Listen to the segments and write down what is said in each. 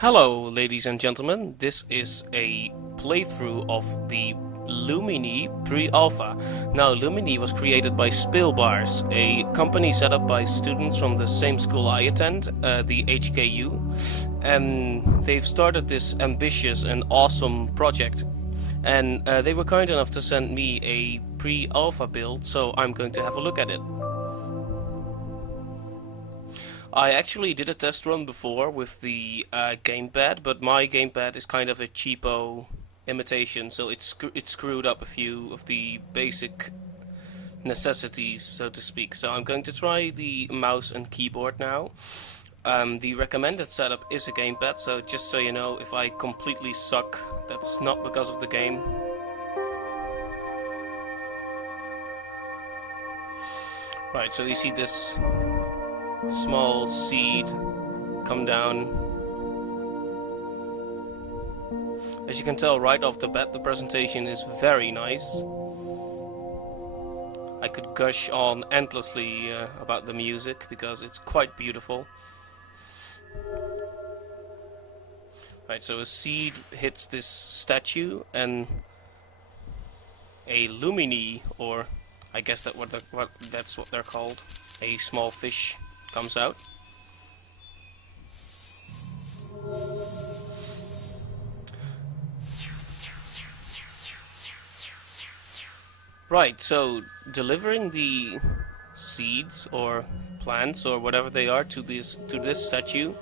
Hello, ladies and gentlemen. This is a playthrough of the Lumini pre-alpha. Now, Lumini was created by Speelbars, a company set up by students from the same school I attend, the HKU, and they've started this ambitious and awesome project. And they were kind enough to send me a pre-alpha build, so I'm going to have a look at it. I actually did a test run before with the gamepad, but my gamepad is kind of a cheapo imitation, so it screwed up a few of the basic necessities, so to speak. So I'm going to try the mouse and keyboard now. The recommended setup is a gamepad, so just so you know, if I completely suck, that's not because of the game. Right, so you see this small seed come down. As you can tell right off the bat, the presentation is very nice. I could gush on endlessly about the music because it's quite beautiful. Right, so a seed hits this statue and a Lumini, or I guess that's what they're called, a small fish, comes out. Right, so delivering the seeds or plants or whatever they are to this statue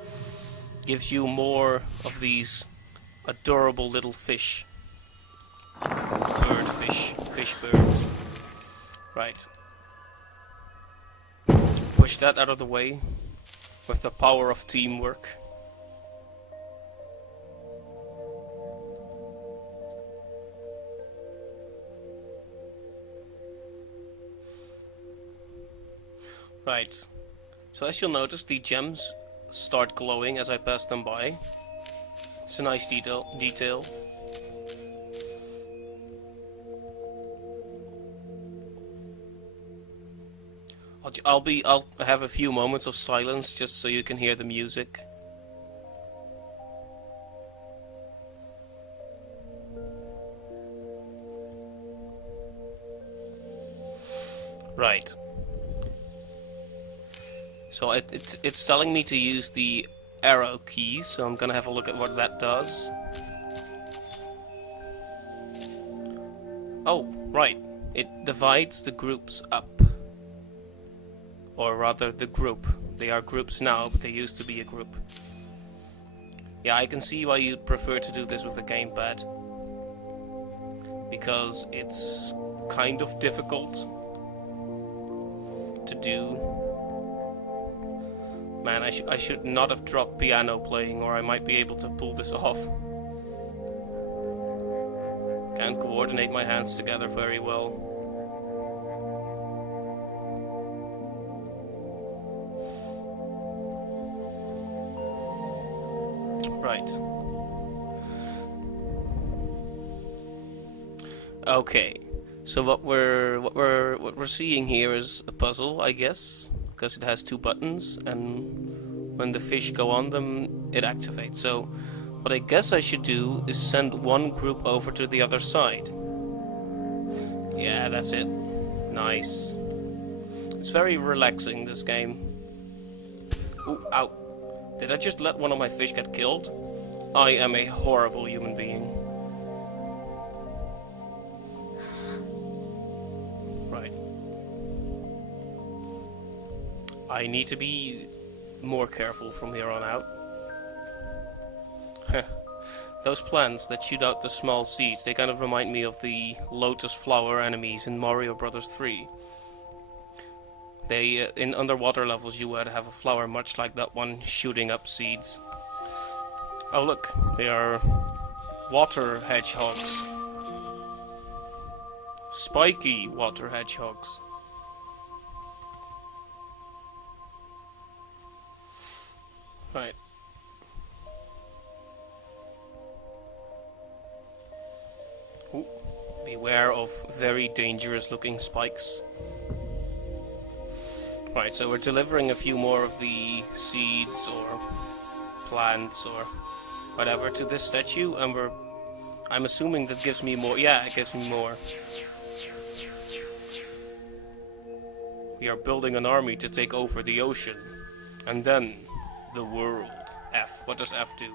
gives you more of these adorable little fish. Fish birds. Right. Push that out of the way with the power of teamwork. Right. So as you'll notice, the gems start glowing as I pass them by. It's a nice detail. I'll have a few moments of silence just so you can hear the music. Right. So it's telling me to use the arrow keys, so I'm gonna have a look at what that does. Oh, right. It divides the groups up. Or rather, the group. They are groups now, but they used to be a group. Yeah, I can see why you'd prefer to do this with a gamepad. Because it's kind of difficult to do. Man, I should not have dropped piano playing, or I might be able to pull this off. Can't coordinate my hands together very well. Right. Okay. So what we're seeing here is a puzzle, I guess, because it has two buttons, and when the fish go on them, it activates. So what I guess I should do is send one group over to the other side. Yeah, that's it. Nice. It's very relaxing, this game. Ooh, ow. Did I just let one of my fish get killed? I am a horrible human being. Right. I need to be more careful from here on out. Those plants that shoot out the small seeds, they kind of remind me of the lotus flower enemies in Mario Bros. 3. They, in underwater levels, you would have a flower much like that one, shooting up seeds. Oh look, they are water hedgehogs. Spiky water hedgehogs. Right. Ooh. Beware of very dangerous looking spikes. Right, so we're delivering a few more of the seeds or plants or whatever to this statue, and I'm assuming that gives me more. Yeah, it gives me more. We are building an army to take over the ocean, and then the world. F. What does F do?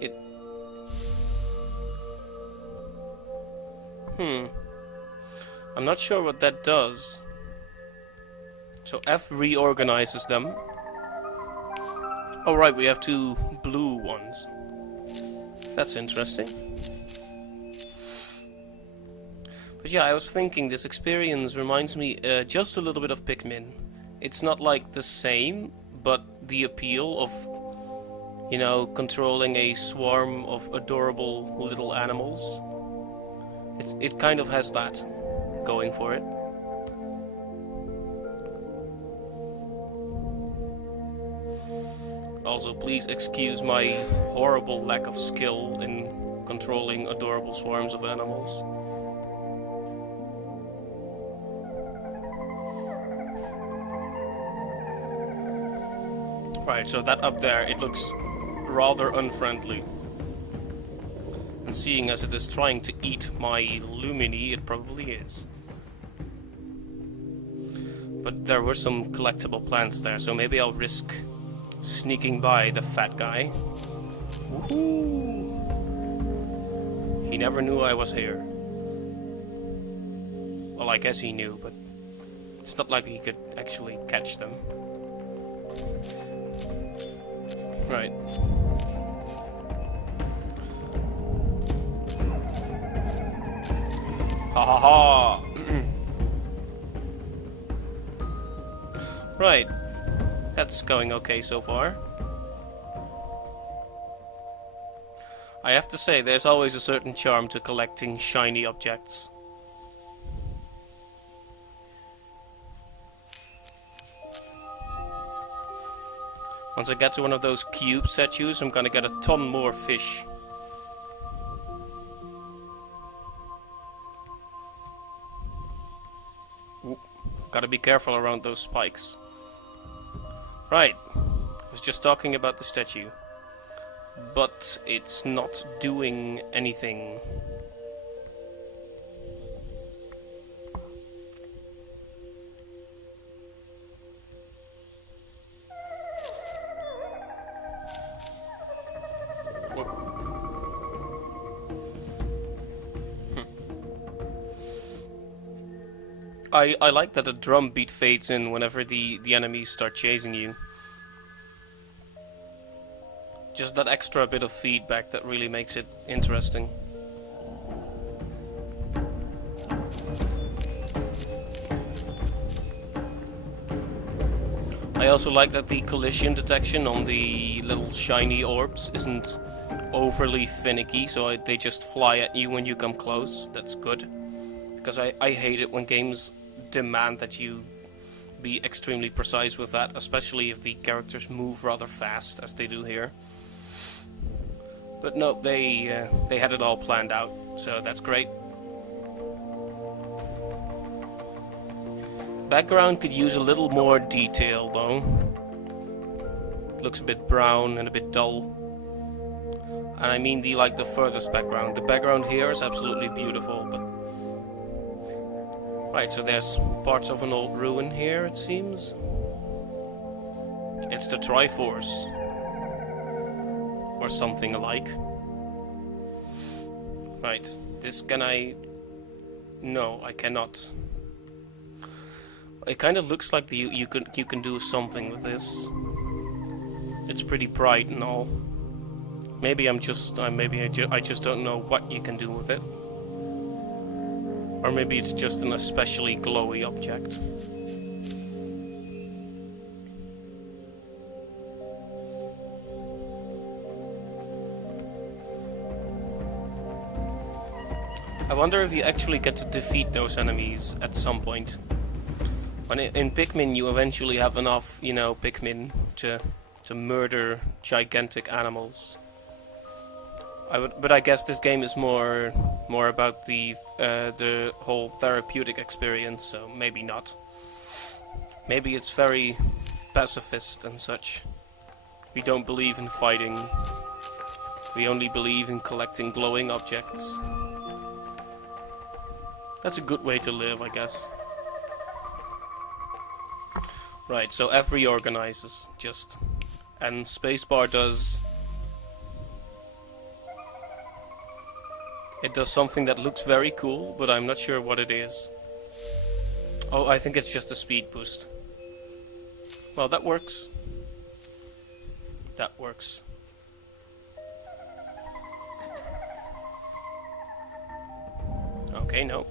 It. I'm not sure what that does. So F reorganizes them. Oh right, we have 2 blue ones. That's interesting. But yeah, I was thinking this experience reminds me just a little bit of Pikmin. It's not like the same, but the appeal of, you know, controlling a swarm of adorable little animals. It kind of has that going for it. Also, please excuse my horrible lack of skill in controlling adorable swarms of animals. Right, so that up there, it looks rather unfriendly. And seeing as it is trying to eat my Lumini, it probably is. But there were some collectible plants there, so maybe I'll risk sneaking by the fat guy. Woohoo! He never knew I was here. Well, I guess he knew, but it's not like he could actually catch them. Right. Ha ha ha! Right. That's going okay so far. I have to say, there's always a certain charm to collecting shiny objects. Once I get to one of those cube statues, I'm gonna get a ton more fish. Ooh, gotta be careful around those spikes. Right, I was just talking about the statue, but it's not doing anything. I like that the drum beat fades in whenever the enemies start chasing you. Just that extra bit of feedback that really makes it interesting. I also like that the collision detection on the little shiny orbs isn't overly finicky, so they just fly at you when you come close. That's good. Because I hate it when games demand that you be extremely precise with that, especially if the characters move rather fast, as they do here. But no, they had it all planned out, so that's great. Background could use a little more detail, though. It looks a bit brown and a bit dull. And I mean the furthest background. The background here is absolutely beautiful, but right, so there's parts of an old ruin here, it seems. It's the Triforce. Or something alike. Right, this can I... No, I cannot. It kind of looks like you can do something with this. It's pretty bright and all. Maybe I just don't know what you can do with it. Or maybe it's just an especially glowy object. I wonder if you actually get to defeat those enemies at some point. When in Pikmin you eventually have enough, you know, Pikmin to murder gigantic animals. But I guess this game is more about the whole therapeutic experience, so maybe not. Maybe it's very pacifist and such. We don't believe in fighting. We only believe in collecting glowing objects. That's a good way to live, I guess. Right, so F reorganizes, just. And spacebar does... It does something that looks very cool, but I'm not sure what it is. Oh, I think it's just a speed boost. Well, that works. That works. Okay, no.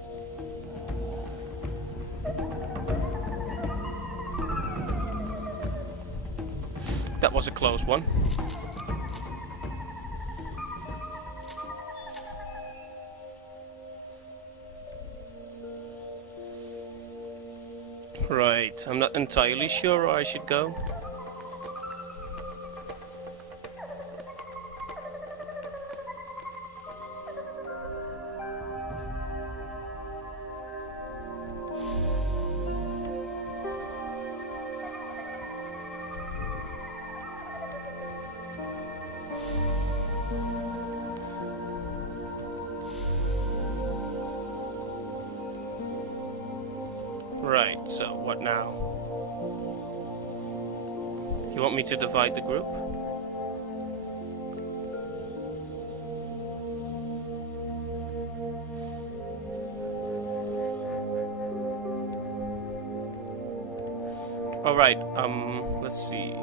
That was a close one. Right, I'm not entirely sure where I should go. Right, so what now? You want me to divide the group? Alright, let's see.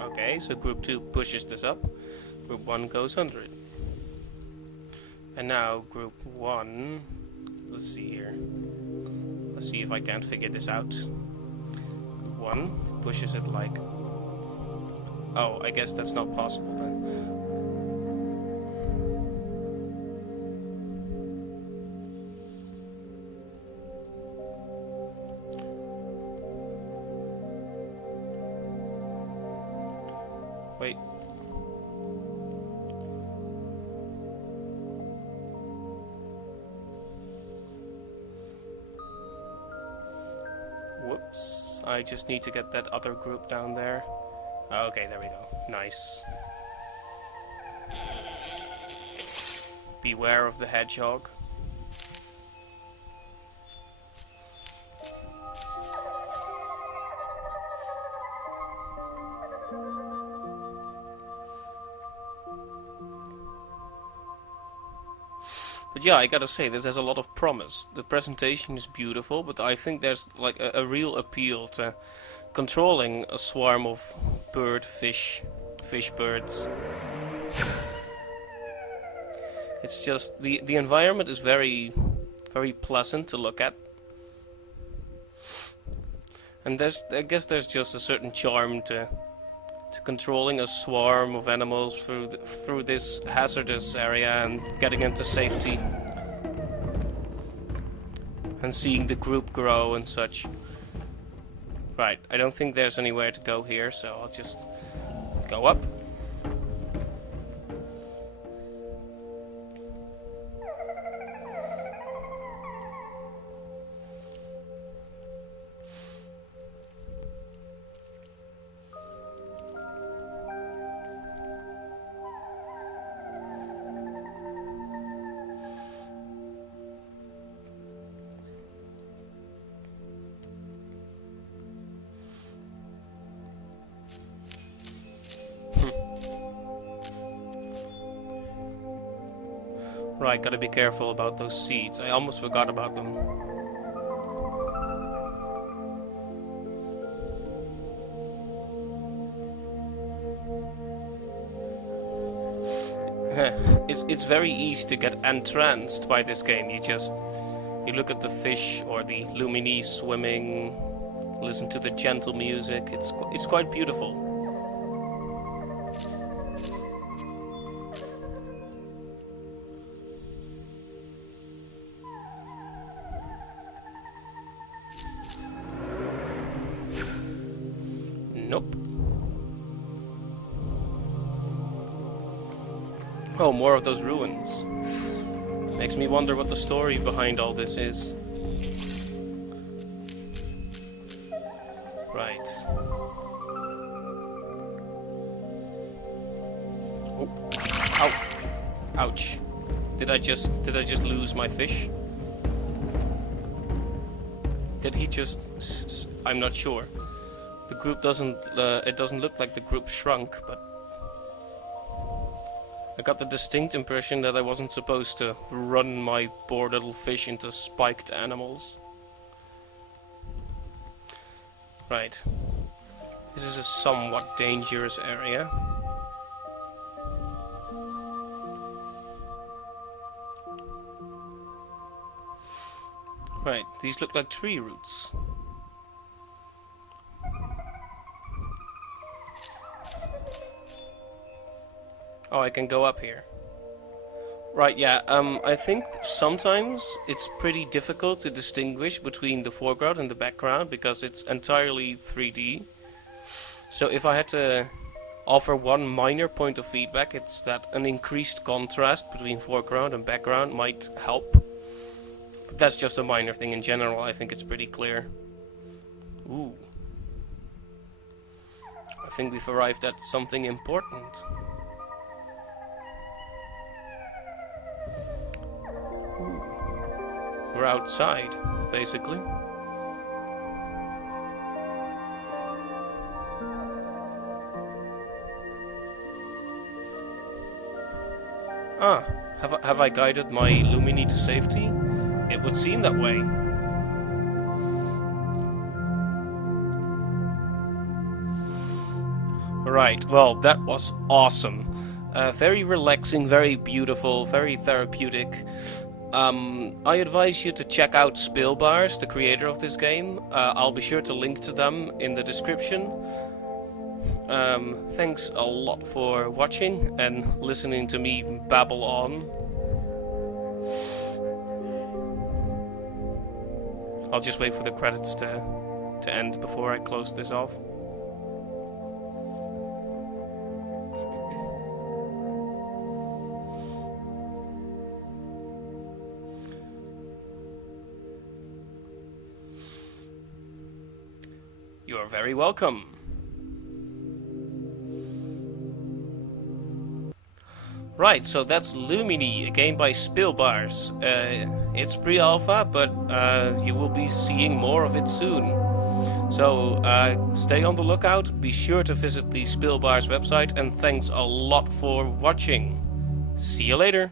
Okay, so group 2 pushes this up, group 1 goes under it. And now group 1, let's see here. Let's see if I can't figure this out. Group 1 pushes it like... Oh, I guess that's not possible then. Wait. Whoops. I just need to get that other group down there. Okay, there we go. Nice. Beware of the hedgehog. But yeah, I gotta say, this has a lot of promise. The presentation is beautiful, but I think there's like a real appeal to controlling a swarm of fish birds. It's just, the environment is very pleasant to look at. And I guess there's just a certain charm to controlling a swarm of animals through this hazardous area and getting into safety. And seeing the group grow and such. Right, I don't think there's anywhere to go here, so I'll just go up. Right, gotta be careful about those seeds. I almost forgot about them. It's very easy to get entranced by this game. You look at the fish or the Lumini swimming, listen to the gentle music. It's quite beautiful. Nope. Oh, more of those ruins. Makes me wonder what the story behind all this is. Right. Oh. Ow. Ouch. Did I just lose my fish? Did he just... I'm not sure. The group doesn't... it doesn't look like the group shrunk, but... I got the distinct impression that I wasn't supposed to run my poor little fish into spiked animals. Right. This is a somewhat dangerous area. Right, these look like tree roots. Oh, I can go up here. Right, yeah, I think sometimes it's pretty difficult to distinguish between the foreground and the background because it's entirely 3D. So if I had to offer one minor point of feedback, it's that an increased contrast between foreground and background might help. But that's just a minor thing. In general, I think it's pretty clear. Ooh. I think we've arrived at something important. We're outside, basically. Ah, have I guided my Lumini to safety? It would seem that way. Right, well, that was awesome. Very relaxing, very beautiful, very therapeutic. I advise you to check out Speelbars, the creator of this game. I'll be sure to link to them in the description. Thanks a lot for watching and listening to me babble on. I'll just wait for the credits to end before I close this off. You're very welcome. Right, so that's Lumini, a game by Speelbars. It's pre-alpha, but you will be seeing more of it soon. So stay on the lookout, be sure to visit the Speelbars website, and thanks a lot for watching. See you later.